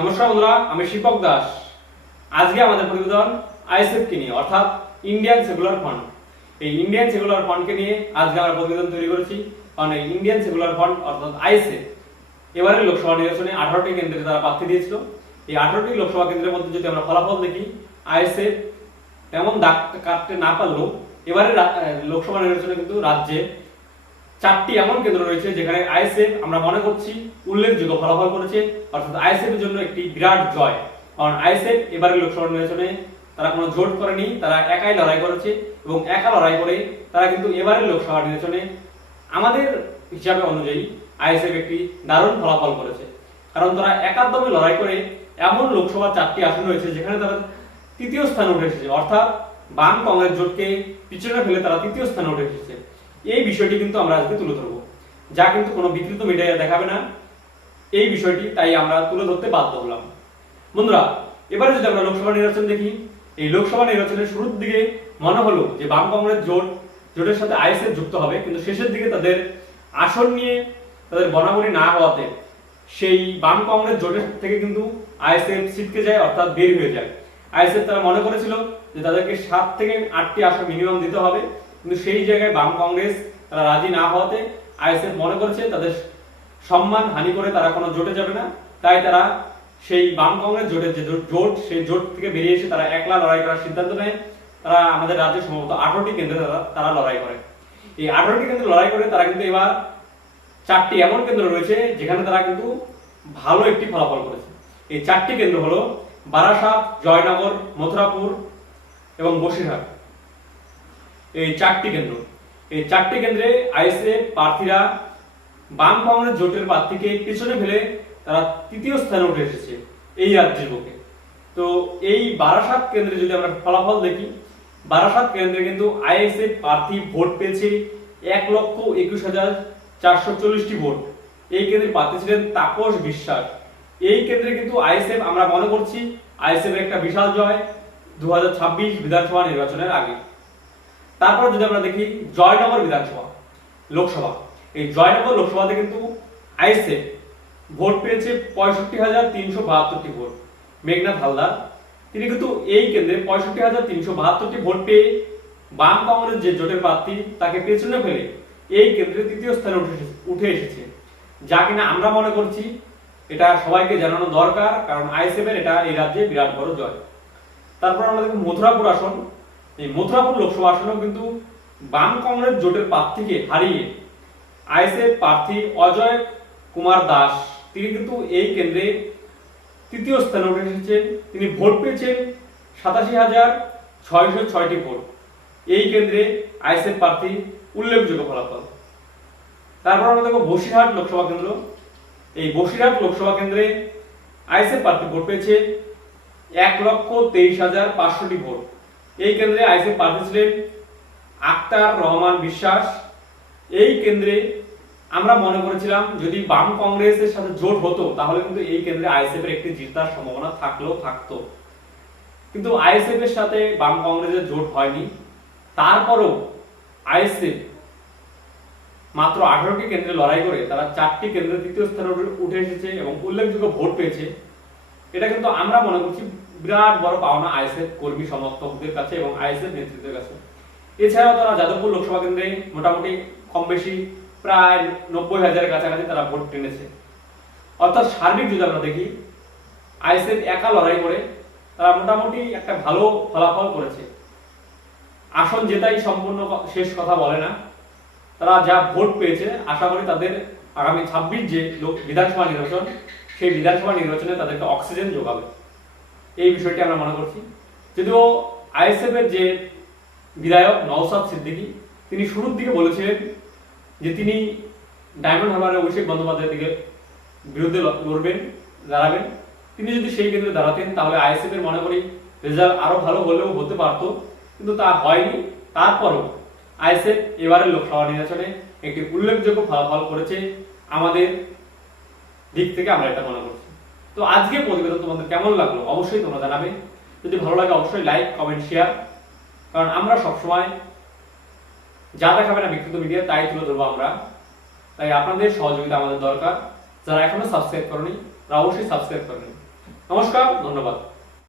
নমস্কার বন্ধুরা, আমি শিপক দাস। আজকে আমাদের প্রতিবেদন আইএসএফ কে নিয়ে, অর্থাৎ ইন্ডিয়ান সেকুলার ফান্ড। এই ইন্ডিয়ান সেকুলার ফান্ডকে নিয়ে আজকে আমরা প্রতিবেদন তৈরি করেছি। কারণ এই ইন্ডিয়ান সেকুলার ফান্ড অর্থাৎ আইএসএফ এবারের লোকসভা নির্বাচনে 18টি কেন্দ্রে তারা প্রার্থী দিয়েছিল। এই 18টি লোকসভা কেন্দ্রের মধ্যে যদি আমরা ফলাফল দেখি, আইএসএফ তেমন দাগ কাটতে না পারলেও এবারে লোকসভা নির্বাচনে কিন্তু রাজ্যে 4টি এমন কেন্দ্র রয়েছে যেখানে আইএসএফ আমরা মনে করছি উল্লেখযোগ্য ফলাফল করেছে, অর্থাৎ আইএসএফ এর জন্য একটি বিরাট জয়। কারণ আইএসএফ এবারের লোকসভা নির্বাচনে তারা কোনো জোট করেনি, তারা একাই লড়াই করেছে এবং একা লড়াই করে তারা কিন্তু এবারের লোকসভা নির্বাচনে আমাদের হিসাবে অনুযায়ী আইএসএফ একটি দারুণ ফলাফল করেছে। কারণ তারা একাদমে লড়াই করে এমন লোকসভা 4টি আসন রয়েছে যেখানে তারা তৃতীয় স্থানে উঠে এসেছে, অর্থাৎ বাম কংগ্রেস জোটকে পিছনে ফেলে তারা তৃতীয় স্থানে উঠে এসেছে। এই বিষয়টি কিন্তু আমরা আজকে তুলে ধরবো, যা কিন্তু কোনো বিকৃত মিডিয়া দেখাবে না এই বিষয়টি, তাই আমরা তুলে ধরতে বাধ্য হলাম। বন্ধুরা, এবারে যদি আমরা লোকসভা নির্বাচন দেখি, এই লোকসভা নির্বাচনের শুরুর দিকে মনে হলো যে বাম কংগ্রেস জোটের সাথে আইএসএফ যুক্ত হবে, কিন্তু শেষের দিকে তাদের আসন নিয়ে তাদের বনাবনি না হওয়াতে সেই বাম কংগ্রেস জোটের থেকে কিন্তু আইএসএফ ছিটকে যায়, অর্থাৎ বের হয়ে যায়। আইএসএফ তারা মনে করেছিল যে তাদেরকে 7 থেকে 8টি আসন মিনিমাম দিতে হবে, কিন্তু সেই জায়গায় বাম কংগ্রেস তারা রাজি না হওয়াতে আইএসএফ মনে করেছে তাদের সম্মান হানি করে তারা কোনো জোটে যাবে না, তাই তারা সেই বাম কংগ্রেস জোটের যে জোট সেই জোট থেকে বেরিয়ে এসে তারা একলা লড়াই করার সিদ্ধান্ত নেয়। তারা আমাদের রাজ্যে সম্ভবত 18টি কেন্দ্রে তারা লড়াই করে। এই 18টি কেন্দ্রে লড়াই করে তারা কিন্তু এবার 4টি এমন কেন্দ্র রয়েছে যেখানে তারা কিন্তু ভালো একটি ফলাফল করেছে। এই 4টি কেন্দ্র হলো বারাসাত, জয়নগর, মথুরাপুর এবং বসিরহাট। এই 4টি কেন্দ্র, এই 4টি কেন্দ্রে আইএসএফ প্রার্থীরা বাম কংগ্রেস জোটের প্রার্থীকে পিছনে ফেলে তারা তৃতীয় স্থানে উঠে এসেছে এই রাজ্যের বুকে। তো এই বারাসাত কেন্দ্রে যদি আমরা ফলাফল দেখি, বারাসাত কেন্দ্রে কিন্তু আইএসএফ প্রার্থী ভোট পেয়েছে 1,21,440টি ভোট। এই কেন্দ্রে প্রার্থী ছিলেন তাপস বিশ্বাস। এই কেন্দ্রে কিন্তু আইএসএফ আমরা মনে করছি আইএসএফ এর একটা বিশাল জয় 2026 বিধানসভা নির্বাচনের আগে। তারপর যদি আমরা দেখি জয়নগর বিধানসভা লোকসভা, এই জয়নগর লোকসভাতে কিন্তু আইএসএফ ভোট পেয়েছে 65,372টি ভোট। মেঘনাথ হালদার তিনি কিন্তু এই কেন্দ্রে 65,372টি ভোট পেয়ে বাম কংগ্রেস যে জোটের প্রার্থী তাকে পেছনে ফেলে এই কেন্দ্রে তৃতীয় স্থানে উঠে এসেছে, যা কিনা আমরা মনে করছি এটা সবাইকে জানানো দরকার, কারণ আইএসএফ এর এটা এই রাজ্যে বিরাট বড় জয়। তারপর আমরা দেখব মথুরাপুর আসন। এই মথুরাপুর লোকসভা আসনেও কিন্তু বাম কংগ্রেস জোটের প্রার্থীকে হারিয়ে আইএসএফ প্রার্থী অজয় কুমার দাস তিনি কিন্তু এই কেন্দ্রে তৃতীয় স্থানে উঠে এসেছেন। তিনি ভোট পেয়েছেন 87,606টি ভোট। এই কেন্দ্রে আইএসএফ প্রার্থী উল্লেখযোগ্য ফলাফল। তারপর আমরা দেখব বসিরহাট লোকসভা কেন্দ্র। এই বসিরহাট লোকসভা কেন্দ্রে আইএসএফ প্রার্থী ভোট পেয়েছে 1,23,500টি ভোট। এই কেন্দ্রে আইএসএফ প্রার্থী ছিলেন আক্তার রহমান বিশ্বাস। এই কেন্দ্রে আমরা মনে করেছিলাম যদি বাম কংগ্রেসের সাথে জোট হতো তাহলে কিন্তু এই কেন্দ্রে আইএসএফ এর একটি জেতার সম্ভাবনা থাকতো, কিন্তু আইএসএফ এর সাথে বাম কংগ্রেসের জোট হয়নি। তারপরও আইএসএফ মাত্র 18টি কেন্দ্রে লড়াই করে তারা 4টি কেন্দ্রে তৃতীয় স্থানে উঠে এসেছে এবং উল্লেখযোগ্য ভোট পেয়েছে। এটা কিন্তু আমরা মনে করছি বিরাট বড় পাওনা আইএসএফ কর্মী সমর্থকদের কাছে এবং আইএসএফ নেতৃত্বের কাছে। এছাড়াও তারা যাদবপুর লোকসভা কেন্দ্রে মোটামুটি কম বেশি প্রায় 90,000-এর কাছাকাছি তারা ভোট টেনেছে। অর্থাৎ সার্বিক যদি আমরা দেখি আইএসএফ একা লড়াই করে তারা মোটামুটি একটা ভালো ফলাফল করেছে। আসন জেতাই সম্পূর্ণ শেষ কথা বলে না, তারা যা ভোট পেয়েছে আশা করি তাদের আগামী 26 যে বিধানসভা নির্বাচন সেই বিধানসভা নির্বাচনে তাদেরকে অক্সিজেন যোগাবে, এই বিষয়টি আমরা মনে করছি। যদিও আইএসএফ এর যে বিধায়ক নওশাদ সিদ্দিকী তিনি শুরুর দিকে বলেছিলেন যে তিনি ডায়মন্ড হারবারের অভিষেক বন্দ্যোপাধ্যায়ের দিকে বিরুদ্ধে দাঁড়াবেন। তিনি যদি সেই কেন্দ্রে দাঁড়াতেন তাহলে আইএসএফ এর মনে করি রেজাল্ট আরো ভালো হলেও হতে পারত, কিন্তু তা হয়নি। তারপরও আইএসএফ এবারের লোকসভা নির্বাচনে একটি উল্লেখযোগ্য ফলাফল করেছে আমাদের দিক থেকে, আমরা এটা মনে করছি। তো আজকে প্রতিবেদন তোমাদের কেমন লাগলো অবশ্যই তোমরা জানাবে। যদি ভালো লাগে অবশ্যই লাইক, কমেন্ট, শেয়ার, কারণ আমরা সবসময় যা দেখাবে না বিকৃত মিডিয়া তাই তুলে ধরবো আমরা, তাই আপনাদের সহযোগিতা আমাদের দরকার। যারা এখনো সাবস্ক্রাইব করেনি তারা অবশ্যই সাবস্ক্রাইব করে নিন। নমস্কার, ধন্যবাদ।